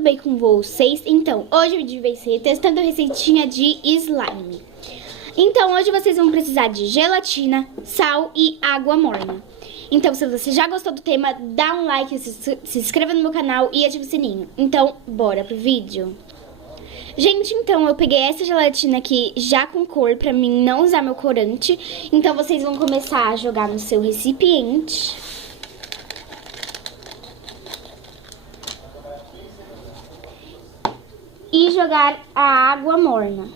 Tudo bem com vocês? Então, hoje o vídeo vai ser testando a receitinha de slime. Então, hoje vocês vão precisar de gelatina, sal e água morna. Então, se você já gostou do tema, dá um like, se inscreva no meu canal e ative o sininho. Então, bora pro vídeo. Gente, então eu peguei essa gelatina aqui já com cor pra mim não usar meu corante. Então, vocês vão começar a jogar no seu recipiente. E jogar a água morna.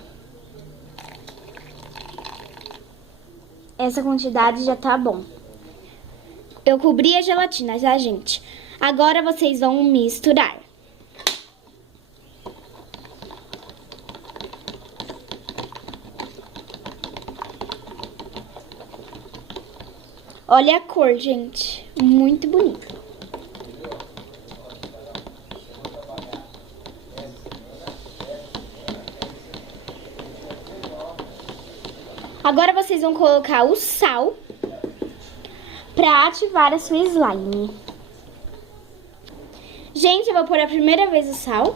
Essa quantidade já tá bom. Eu cobri a gelatina, tá, gente? Agora vocês vão misturar. Olha a cor, gente. Muito bonita. Agora vocês vão colocar o sal para ativar a sua slime. Gente, eu vou pôr a primeira vez o sal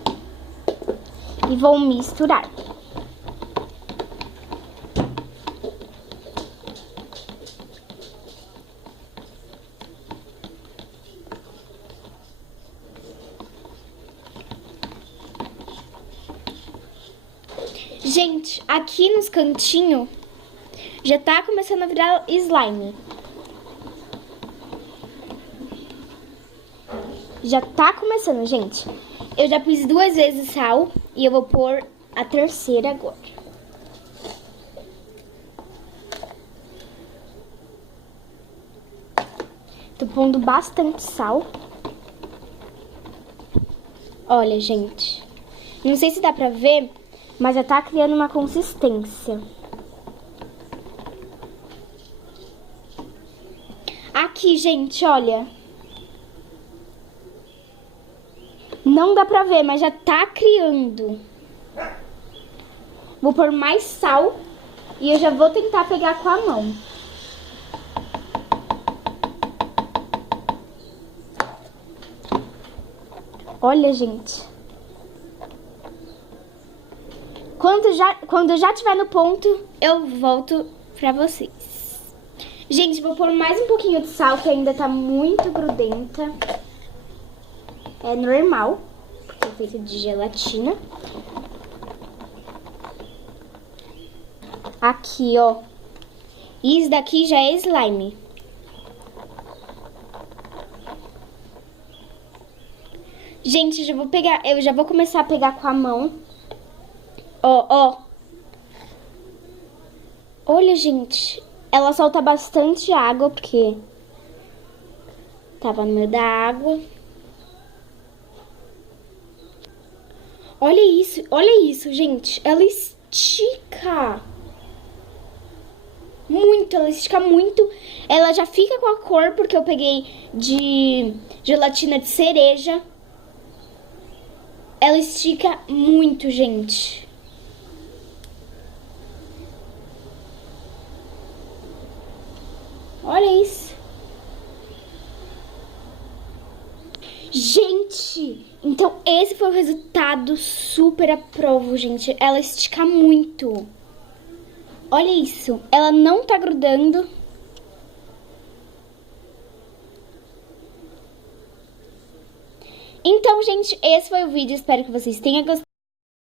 e vou misturar. Gente, aqui nos cantinhos já tá começando a virar slime. Já tá começando, gente. Eu já pus 2 vezes sal e eu vou pôr a terceira agora. Tô pondo bastante sal. Olha, gente. Não sei se dá pra ver, mas já tá criando uma consistência. Aqui, gente, olha. Não dá pra ver, mas já tá criando. Vou pôr mais sal e eu já vou tentar pegar com a mão. Olha, gente. Quando já estiver no ponto, eu volto pra vocês. Gente, vou pôr mais um pouquinho de sal, que ainda tá muito grudenta. É normal, porque é feita de gelatina. Aqui, ó. Isso daqui já é slime. Gente, eu já vou começar a pegar com a mão. Ó, ó. Olha, gente. Ela solta bastante água, porque tava no meio da água. Olha isso, gente. Ela estica muito, ela estica muito. Ela já fica com a cor, porque eu peguei de gelatina de cereja. Ela estica muito, gente. Olha isso. Gente, então esse foi o resultado. Super aprovo, gente. Ela estica muito. Olha isso. Ela não tá grudando. Então, gente, esse foi o vídeo. Espero que vocês tenham gostado.